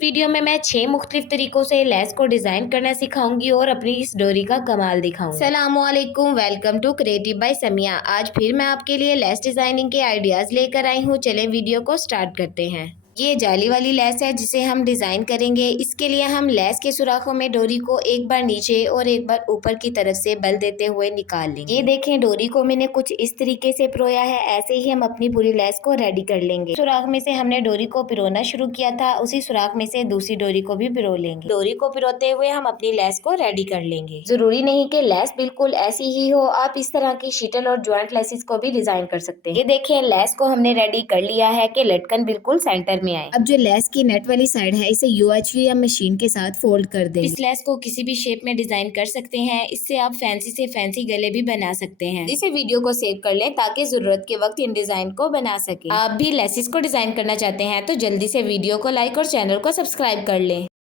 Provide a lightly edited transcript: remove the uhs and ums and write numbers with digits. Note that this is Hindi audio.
वीडियो में मैं 6 मुख्तलिफ तरीकों से लेस को डिज़ाइन करना सिखाऊंगी और अपनी इस डोरी का कमाल दिखाऊंगी। अस्सलामुअलैकुम, welcome to creative bye Samiya. आज फिर मैं आपके लिए लेस डिज़ाइनिंग के आइडियाज़ लेकर आई हूँ। चलें वीडियो को स्टार्ट करते हैं। ये जाली वाली लेस है जिसे हम डिज़ाइन करेंगे। इसके लिए हम लेस के सुराखों में डोरी को एक बार नीचे और एक बार ऊपर की तरफ से बल देते हुए निकाल लेंगे। ये देखें, डोरी को मैंने कुछ इस तरीके से पिरोया है। ऐसे ही हम अपनी पूरी लेस को रेडी कर लेंगे। सुराख में से हमने डोरी को पिरोना शुरू किया था, उसी सुराख में से दूसरी डोरी को भी पिरो लेंगे। डोरी को पिरोते हुए हम अपनी लेस को रेडी कर लेंगे। जरूरी नहीं कि लेस बिल्कुल ऐसी ही हो, आप इस तरह की शीटल और ज्वाइंट लेसेस को भी डिजाइन कर सकते हैं। ये देखें, लेस को हमने रेडी कर लिया है कि लटकन बिल्कुल सेंटर में आए। अब जो लेस की नेट वाली साइड है, इसे UHV या मशीन के साथ फोल्ड कर देंगे। इस लेस को किसी भी शेप में डिजाइन कर सकते हैं। इससे आप फैंसी से फैंसी गले भी बना सकते हैं। इसे वीडियो को सेव कर लें ताकि जरूरत के वक्त इन डिजाइन को बना सके। आप भी लेसेस को डिजाइन करना चाहते हैं तो जल्दी से वीडियो को लाइक और चैनल को सब्सक्राइब कर लें।